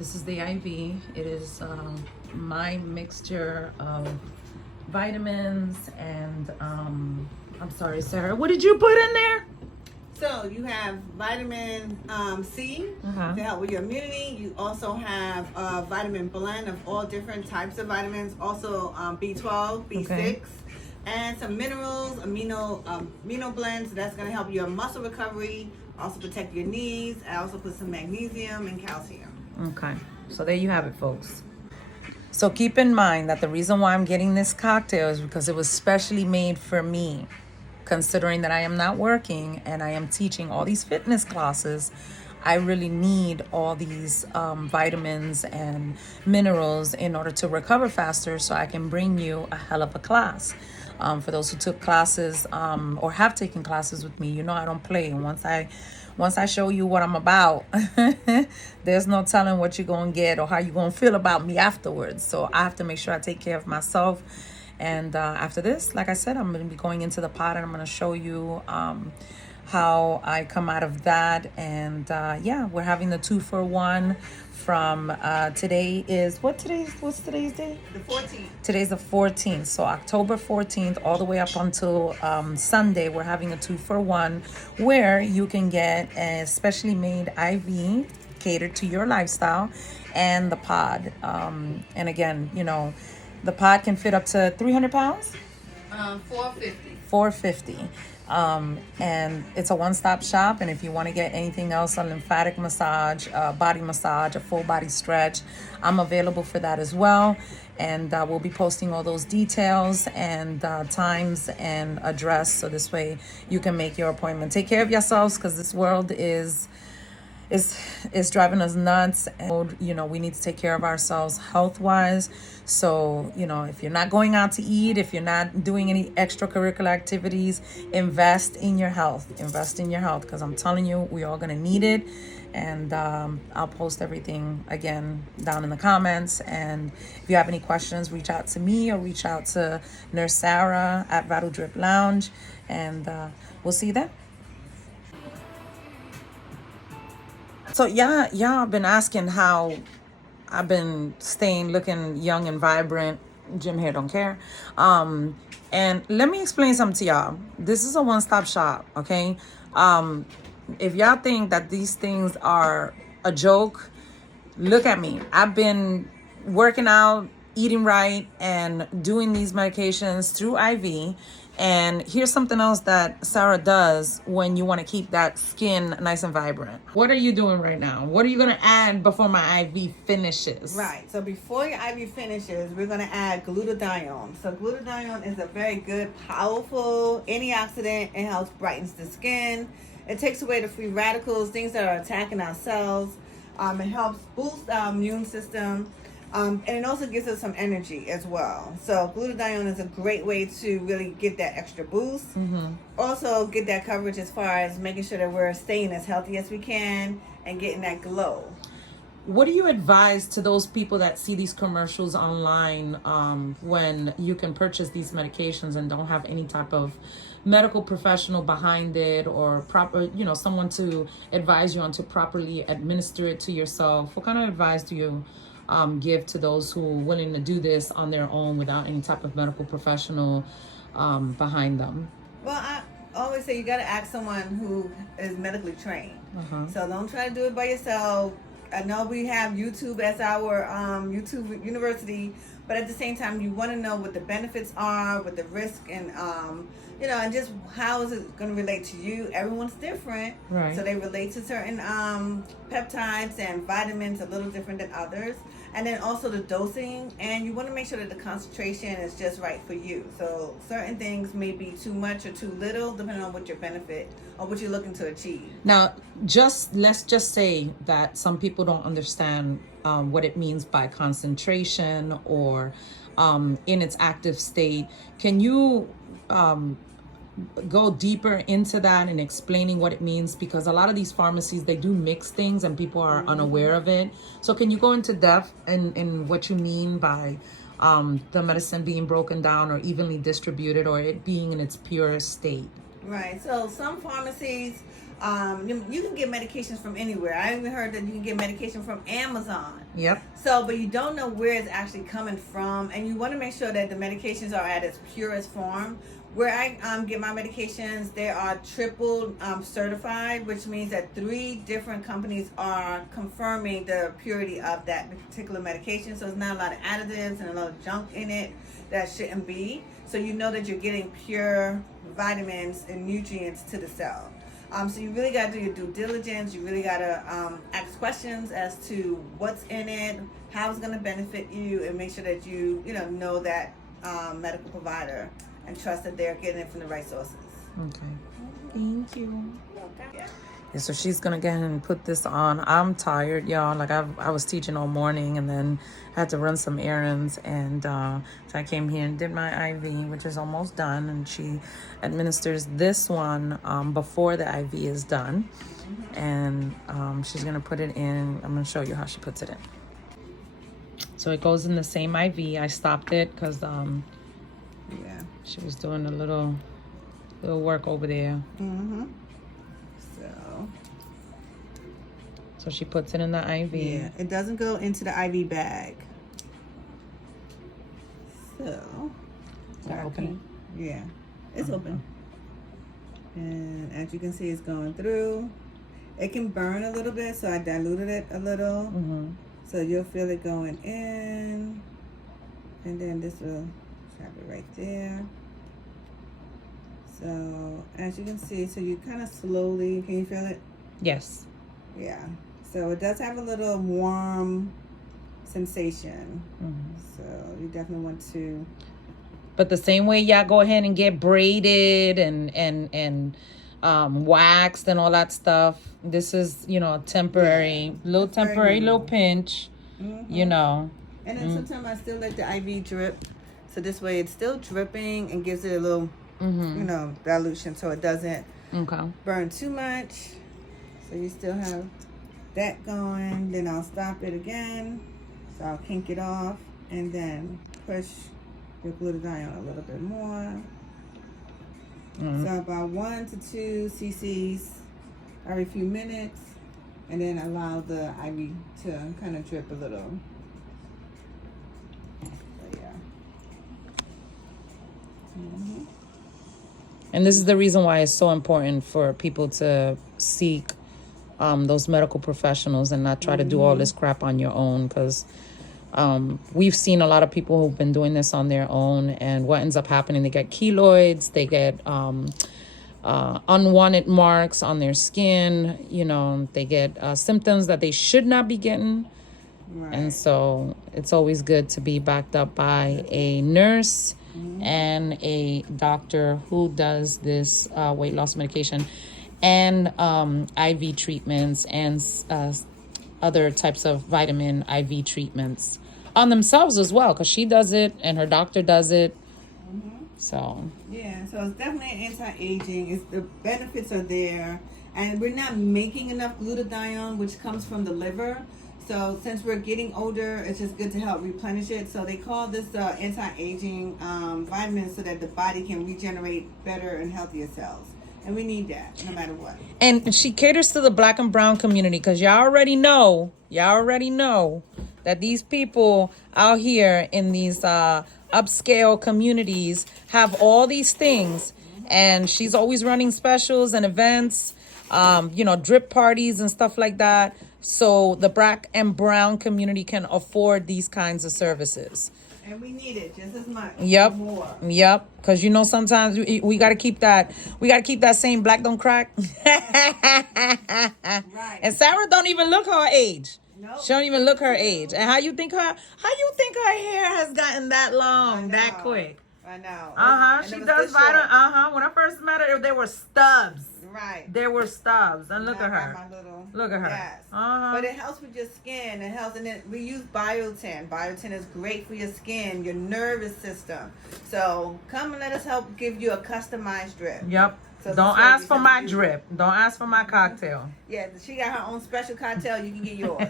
This is the IV. It is my mixture of vitamins and I'm sorry, Sarah, what did you put in there? So you have vitamin C to help with your immunity. You also have a vitamin blend of all different types of vitamins. Also B12, B6, and some minerals, amino blends. That's going to help your muscle recovery. Also protect your knees. I also put some magnesium and calcium. Okay, so there you have it, folks. So keep in mind that the reason why I'm getting this cocktail is because it was specially made for me. Considering that I am not working and I am teaching all these fitness classes, I really need all these vitamins and minerals in order to recover faster so I can bring you a hell of a class. For those who took classes or have taken classes with me, you know I don't play. And once I show you what I'm about, there's no telling what you're going to get or how you're going to feel about me afterwards. So I have to make sure I take care of myself. And after this, like I said, I'm going to be going into the pod and I'm going to show you how I come out of that. And yeah, we're having the 2-for-1 from today is, what's today's day? The 14th. Today's the 14th. So October 14th all the way up until Sunday, we're having a 2-for-1 where you can get a specially made IV catered to your lifestyle and the pod. And again, you know, the pod can fit up to 300 pounds? 450. 450. And it's a one-stop shop. And if you want to get anything else, a lymphatic massage, body massage, a full body stretch, I'm available for that as well. And we'll be posting all those details and times and address. So this way you can make your appointment. Take care of yourselves because this world is driving us nuts, and you know we need to take care of ourselves health wise. So you know, if you're not going out to eat, if you're not doing any extracurricular activities, invest in your health, because I'm telling you, we're all gonna need it. And I'll post everything again down in the comments. And if you have any questions, reach out to me or reach out to Nurse Sarah at Rattle Drip Lounge, and we'll see you then. So y'all been asking how I've been staying looking young and vibrant. Jim here don't care. And let me explain something to y'all. This is a one-stop shop, okay? If y'all think that these things are a joke, look at me. I've been working out, eating right, and doing these medications through IV. And here's something else that Sarah does when you want to keep that skin nice and vibrant. What are you doing right now? What are you going to add before my IV finishes? Right. So before your IV finishes, we're going to add glutathione. So glutathione is a very good, powerful antioxidant. It helps brightens the skin. It takes away the free radicals, things that are attacking our cells. It helps boost our immune system. And it also gives us some energy as well. So glutathione is a great way to really get that extra boost. Also get that coverage as far as making sure that we're staying as healthy as we can and getting that glow. What do you advise to those people that see these commercials online when you can purchase these medications and don't have any type of medical professional behind it or proper, you know, someone to advise you on to properly administer it to yourself? What kind of advice do you give to those who are willing to do this on their own without any type of medical professional behind them? Well, I always say you got to ask someone who is medically trained. So don't try to do it by yourself. I know we have YouTube as our YouTube university, but at the same time, you want to know what the benefits are, what the risk, and you know, and just how is it going to relate to you. Everyone's different, right? So they relate to certain peptides and vitamins a little different than others. And then also the dosing, and you want to make sure that the concentration is just right for you. So certain things may be too much or too little, depending on what your benefit or what you're looking to achieve. Now, let's just say that some people don't understand what it means by concentration or in its active state. Can you go deeper into that and explaining what it means? Because a lot of these pharmacies, they do mix things and people are unaware of it. So can you go into depth in what you mean by the medicine being broken down or evenly distributed or it being in its purest state? Right. So some pharmacies, you can get medications from anywhere. I even heard that you can get medication from Amazon. Yep. So, but you don't know where it's actually coming from, and you want to make sure that the medications are at its purest form. Where I get my medications, they are triple certified, which means that 3 different companies are confirming the purity of that particular medication. So it's not a lot of additives and a lot of junk in it that shouldn't be. So you know that you're getting pure vitamins and nutrients to the cell. So you really got to do your due diligence. You really got to ask questions as to what's in it, how it's going to benefit you, and make sure that you know that medical provider and trust that they're getting it from the right sources. Okay. Thank you. Okay. Yeah, so she's gonna go ahead and put this on. I'm tired, y'all. Like I was teaching all morning and then had to run some errands, and so I came here and did my IV, which is almost done, and she administers this one before the IV is done. And she's gonna put it in. I'm gonna show you how she puts it in. So it goes in the same IV. I stopped it because Yeah. she was doing a little work over there. So she puts it in the IV. Yeah, it doesn't go into the IV bag. So, Open it? Yeah, it's open. And as you can see, it's going through. It can burn a little bit, so I diluted it a little. So you'll feel it going in. And then this will trap it right there. So, as you can see, so you kind of slowly, can you feel it? Yes. Yeah. So it does have a little warm sensation. So you definitely want to. But the same way y'all go ahead and get braided and waxed and all that stuff. This is, a temporary, little pinch, And then sometimes I still let the IV drip. So this way it's still dripping and gives it a little, dilution, so it doesn't burn too much. So you still have that going. Then I'll stop it again. So I'll kink it off and then push your glutathione a little bit more. So about 1 to 2 cc's every few minutes, and then allow the IV to kind of drip a little. So yeah. And this is the reason why it's so important for people to seek those medical professionals and not try to do all this crap on your own, because we've seen a lot of people who've been doing this on their own, and what ends up happening, they get keloids, they get unwanted marks on their skin, they get symptoms that they should not be getting. Right. And so it's always good to be backed up by a nurse and a doctor who does this weight loss medication and IV treatments and other types of vitamin IV treatments on themselves as well, because she does it and her doctor does it. So yeah, so it's definitely anti-aging. The benefits are there, and we're not making enough glutathione, which comes from the liver. So since we're getting older, it's just good to help replenish it. So they call this anti-aging vitamin so that the body can regenerate better and healthier cells. And we need that no matter what. And she caters to the Black and brown community, because y'all already know that these people out here in these upscale communities have all these things. And she's always running specials and events, drip parties and stuff like that. So the Black and brown community can afford these kinds of services. And we need it just as much. Yep. More. Yep. Because sometimes we gotta keep that. We gotta keep that same black don't crack. Right. And Sarah don't even look her age. Nope. She don't even look her age. And how you think her hair has gotten that long, that quick? I know. She does vitamin. When I first met her, they were stubs. Right. There were stubs. And look at her. Look at her. Yes. But it helps with your skin. It helps. And then we use biotin. Biotin is great for your skin, your nervous system. So come and let us help give you a customized drip. Yep. So don't ask for my drip. Don't ask for my cocktail. Yeah, she got her own special cocktail. You can get yours.